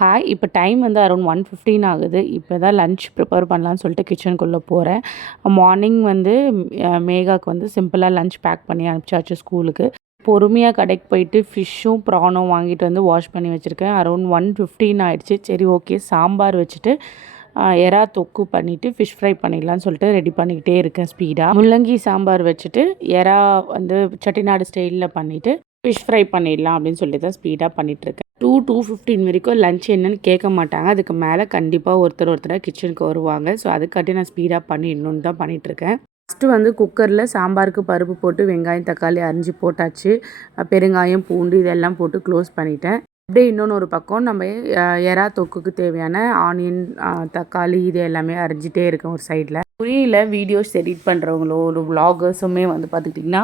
Hi. இப்போ time வந்து around 1:15 ஆகுது. இப்போ தான் லன்ச் ப்ரிப்பேர் பண்ணலான்னு சொல்லிட்டு கிச்சனுக்குள்ளே போகிறேன். மார்னிங் வந்து மேகாவுக்கு வந்து சிம்பிளாக லன்ச் பேக் பண்ணி அனுப்பிச்சாச்சு ஸ்கூலுக்கு. பொறுமையாக கடைக்கு போயிட்டு ஃபிஷ்ஷும் ப்ரானும் வாங்கிட்டு வந்து வாஷ் பண்ணி வச்சுருக்கேன். அரௌண்ட் 1:15 ஆகிடுச்சு. சரி, ஓகே, சாம்பார் வச்சுட்டு எறா தொக்கு பண்ணிவிட்டு ஃபிஷ் ஃப்ரை பண்ணிடலான்னு சொல்லிட்டு ரெடி பண்ணிக்கிட்டே இருக்கேன் ஸ்பீடாக. முள்ளங்கி சாம்பார் வச்சுட்டு எறா வந்து செட்டிநாடு ஸ்டைலில் பண்ணிவிட்டு ஃபிஷ் ஃப்ரை பண்ணிடலாம் அப்படின்னு சொல்லிட்டு தான் ஸ்பீடாக பண்ணிகிட்ருக்கேன். 2:15 வரைக்கும் லன்ச் என்னன்னு கேட்க மாட்டாங்க. அதுக்கு மேலே கண்டிப்பாக ஒருத்தராக கிச்சனுக்கு வருவாங்க. ஸோ அதுக்காட்டி நான் ஸ்பீடாக பண்ணிடணுன்னு தான் பண்ணிகிட்ருக்கேன். ஃபஸ்ட்டு வந்து குக்கரில் சாம்பாருக்கு பருப்பு போட்டு வெங்காயம் தக்காளி அரிஞ்சு போட்டாச்சு. பெருங்காயம் பூண்டு இதெல்லாம் போட்டு க்ளோஸ் பண்ணிட்டேன். அப்படியே இன்னொன்று ஒரு பக்கம் நம்ம எறா தொக்குக்கு தேவையான ஆனியன் தக்காளி இது எல்லாமே அரிஞ்சிட்டே இருக்கேன் ஒரு சைடில். புரியல, வீடியோஸ் எடிட் பண்ணுறவங்களோ ஒரு விலாகர்ஸுமே வந்து பார்த்துக்கிட்டிங்கன்னா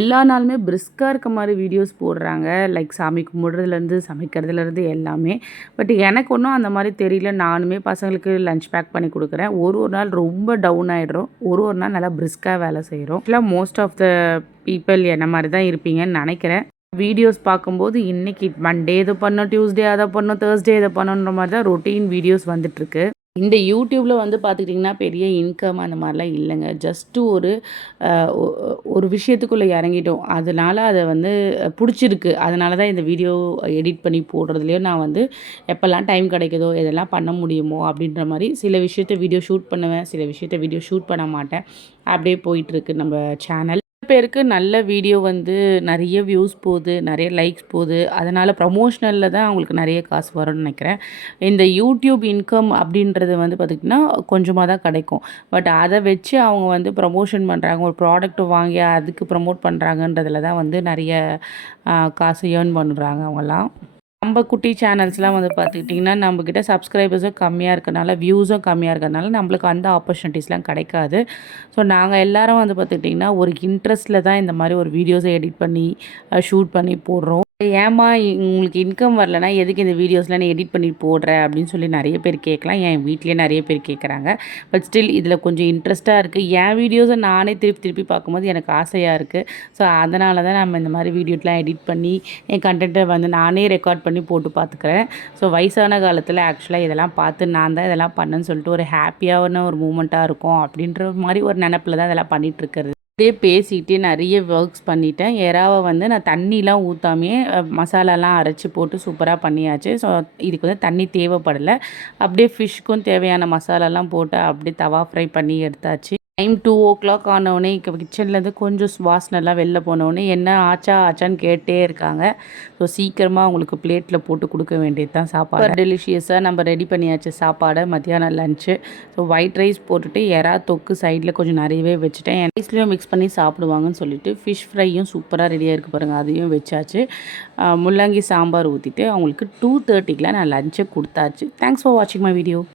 எல்லா நாளுமே பிரிஸ்காக இருக்க மாதிரி வீடியோஸ் போடுறாங்க. லைக் சாமி கும்பிட்றதுலேருந்து சமைக்கிறதுலேருந்து எல்லாமே. பட் எனக்கு ஒன்றும் அந்த மாதிரி தெரியல. நானுமே பசங்களுக்கு லன்ச் பேக் பண்ணி கொடுக்குறேன். ஒரு நாள் ரொம்ப டவுன் ஆகிடுறோம், ஒரு நாள் நல்லா பிரிஸ்காக வேலை செய்கிறோம். இல்லை, மோஸ்ட் ஆஃப் த பீப்புள் என்ன மாதிரி தான் இருப்பீங்கன்னு நினைக்கிறேன். வீடியோஸ் பார்க்கும்போது இன்றைக்கி மண்டே இதை பண்ணோம், டியூஸ்டே அதை பண்ணோம், தேர்ஸ்டே இதை பண்ணணுன்ற மாதிரி தான் ரொட்டீன் வீடியோஸ் வந்துட்டுருக்கு. இந்த யூடியூப்பில் வந்து பார்த்துக்கிட்டிங்கன்னா பெரிய இன்கம் அந்த மாதிரிலாம் இல்லைங்க. ஜஸ்ட்டு ஒரு விஷயத்துக்குள்ளே இறங்கிட்டோம். அதனால் அதை வந்து பிடிச்சிருக்கு. அதனால தான் இந்த வீடியோ எடிட் பண்ணி போடுறதுலையும் நான் வந்து எப்போல்லாம் டைம் கிடைக்குதோ எதெல்லாம் பண்ண முடியுமோ அப்படின்ற மாதிரி சில விஷயத்த வீடியோ ஷூட் பண்ணுவேன், சில விஷயத்த வீடியோ ஷூட் பண்ண மாட்டேன். அப்படியே போயிட்டுருக்கு நம்ம சேனல். பேருக்கு நல்ல வீடியோ வந்து நிறைய வியூஸ் போகுது, நிறைய லைக்ஸ் போகுது. அதனால் ப்ரமோஷனலில் தான் அவங்களுக்கு நிறைய காசு வரும்னு நினைக்கிறேன். இந்த யூடியூப் இன்கம் அப்படின்றது வந்து பார்த்திங்கன்னா கொஞ்சமாக தான் கிடைக்கும். பட் அதை வச்சு அவங்க வந்து ப்ரமோஷன் பண்ணுறாங்க, ஒரு ப்ராடக்ட் வாங்கி அதுக்கு ப்ரமோட் பண்ணுறாங்கன்றதுல தான் வந்து நிறைய காசு ஏர்ன் பண்ணுறாங்க அவங்கெல்லாம். நம்ம குட்டி சேனல்ஸ்லாம் வந்து பார்த்துக்கிட்டிங்கன்னா நம்மக்கிட்ட சப்ஸ்கிரைபர்ஸும் கம்மியாக இருக்கனால வியூஸும் கம்மியாக இருக்கிறதுனால நம்மளுக்கு அந்த ஆப்பர்ச்சுனிட்டிஸ்லாம் கிடைக்காது. ஸோ நாங்கள் எல்லோரும் வந்து பார்த்துக்கிட்டிங்கன்னா ஒரு இன்ட்ரெஸ்ட்டில் தான் இந்த மாதிரி ஒரு வீடியோஸை எடிட் பண்ணி ஷூட் பண்ணி போடுறோம். ஏம்மா உங்களுக்கு இன்கம் வரலனா எதுக்கு இந்த வீடியோஸ்லாம் நீ எடிட் பண்ணி போடுற அப்படின்னு சொல்லி நிறைய பேர் கேட்கலாம். என் வீட்லேயே நிறைய பேர் கேட்குறாங்க. பட் ஸ்டில் இதில் கொஞ்சம் இன்ட்ரெஸ்ட்டாக இருக்குது. என் வீடியோஸை நானே திருப்பி பார்க்கும்போது எனக்கு ஆசையாக இருக்குது. ஸோ அதனால தான் நம்ம இந்த மாதிரி வீடியோலாம் எடிட் பண்ணி என் கண்டென்ட்டை வந்து நானே ரெக்கார்ட் பண்ணி போட்டு பார்த்துக்கிறேன். ஸோ வயசான காலத்தில் ஆக்சுவலாக இதெல்லாம் பார்த்து நான் தான் இதெல்லாம் பண்ணேன்னு சொல்லிட்டு ஒரு ஹாப்பியான ஒரு மூமெண்ட்டாக இருக்கும் அப்படின்ற மாதிரி ஒரு நினப்பில் தான் இதெல்லாம் பண்ணிகிட்ருக்கிறது. அப்படியே பேசிக்கிட்டே நிறைய ஒர்க்ஸ் பண்ணிட்டேன். எறாவை வந்து நான் தண்ணிலாம் ஊற்றாமையே மசாலாலாம் அரைச்சி போட்டு சூப்பராக பண்ணியாச்சு. ஸோ இதுக்கு வந்து தண்ணி தேவைப்படலை. அப்படியே ஃபிஷ்க்கும் தேவையான மசாலாலாம் போட்டு அப்படியே தவா ஃப்ரை பண்ணி எடுத்தாச்சு. டைம் 2:00 ஆனவுடனே கிச்சன்லேருந்து கொஞ்சம் வாசனைலாம் வெளில போனவுடனே என்ன ஆச்சான்னு கேட்டே இருக்காங்க. ஸோ சீக்கிரமாக அவங்களுக்கு பிளேட்டில் போட்டு கொடுக்க வேண்டியது தான் சாப்பாடு. டெலிஷியஸாக நம்ம ரெடி பண்ணியாச்சு சாப்பாடை. மத்தியானம் லஞ்சு. ஸோ ஒயிட் ரைஸ் போட்டுட்டு எறா தொக்கு சைடில் கொஞ்சம் நிறையவே வச்சுட்டேன். ரைஸ்லேயும் மிக்ஸ் பண்ணி சாப்பிடுவாங்கன்னு சொல்லிட்டு ஃபிஷ் ஃப்ரையும் சூப்பராக ரெடியாக இருக்குது பாருங்கள், அதையும் வச்சாச்சு. முள்ளங்கி சாம்பார் ஊற்றிட்டு அவங்களுக்கு 2:30க்குலாம் நான் லஞ்சை கொடுத்தாச்சு. தேங்க்ஸ் ஃபார் வாட்சிங் மை வீடியோ.